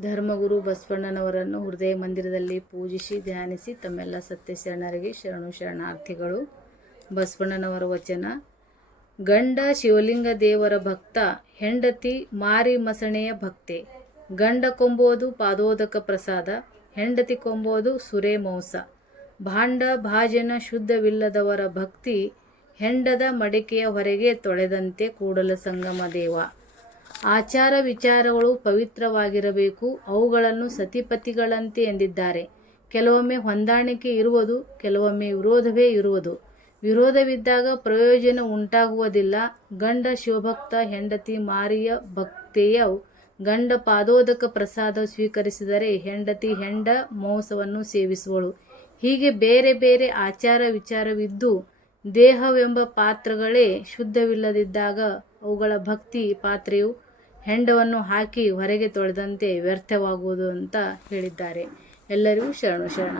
ಧರ್ಮಗುರು ಬಸವಣ್ಣನವರನ್ನು ಹೃದಯ ಮಂದಿರದಲ್ಲಿ ಪೂಜಿಸಿ, ಧ್ಯಾನಿಸಿ ತಮ್ಮೆಲ್ಲ ಸತ್ಯ ಶರಣರಿಗೆ ಶರಣು ಶರಣಾರ್ಥಿಗಳು. ಬಸವಣ್ಣನವರ ವಚನ, ಗಂಡ ಶಿವಲಿಂಗ ದೇವರ ಭಕ್ತ, ಹೆಂಡತಿ ಮಾರಿ ಮಸಣೆಯ ಭಕ್ತೆ. ಗಂಡ ಕೊಂಬೋದು ಪಾದೋದಕ ಪ್ರಸಾದ, ಹೆಂಡತಿ ಕೊಂಬೋದು ಸುರೇ ಮೌಸ. ಭಾಂಡ ಭಾಜನ ಶುದ್ಧವಿಲ್ಲದವರ ಭಕ್ತಿ, ಹೆಂಡದ ಮಡಿಕೆಯ ಹೊರಗೆ ತೊಳೆದಂತೆ ಕೂಡಲ ಸಂಗಮ ದೇವ. ಆಚಾರ ವಿಚಾರಗಳು ಪವಿತ್ರವಾಗಿರಬೇಕು, ಅವುಗಳನ್ನು ಸತಿಪತಿಗಳಂತೆ ಎಂದಿದ್ದಾರೆ. ಕೆಲವೊಮ್ಮೆ ಹೊಂದಾಣಿಕೆ ಇರುವುದು, ಕೆಲವೊಮ್ಮೆ ವಿರೋಧವೇ ಇರುವುದು. ವಿರೋಧವಿದ್ದಾಗ ಪ್ರಯೋಜನ ಉಂಟಾಗುವುದಿಲ್ಲ. ಗಂಡ ಶಿವಭಕ್ತ, ಹೆಂಡತಿ ಮಾರಿಯ ಭಕ್ತೆಯ ಗಂಡ ಪಾದೋದಕ ಪ್ರಸಾದ ಸ್ವೀಕರಿಸಿದರೆ ಹೆಂಡತಿ ಹೆಂಡ ಮೋಸವನ್ನು ಸೇವಿಸುವಳು. ಹೀಗೆ ಬೇರೆ ಬೇರೆ ಆಚಾರ ವಿಚಾರವಿದ್ದು ದೇಹವೆಂಬ ಪಾತ್ರಗಳೇ ಶುದ್ಧವಿಲ್ಲದಿದ್ದಾಗ ಅವುಗಳ ಭಕ್ತಿ ಪಾತ್ರೆಯು ಹೆಂಡವನ್ನು ಹಾಕಿ ಹೊರಗೆ ತೊಳೆದಂತೆ ವ್ಯರ್ಥವಾಗುವುದು ಅಂತ ಹೇಳಿದ್ದಾರೆ. ಎಲ್ಲರಿಗೂ ಶರಣು ಶರಣ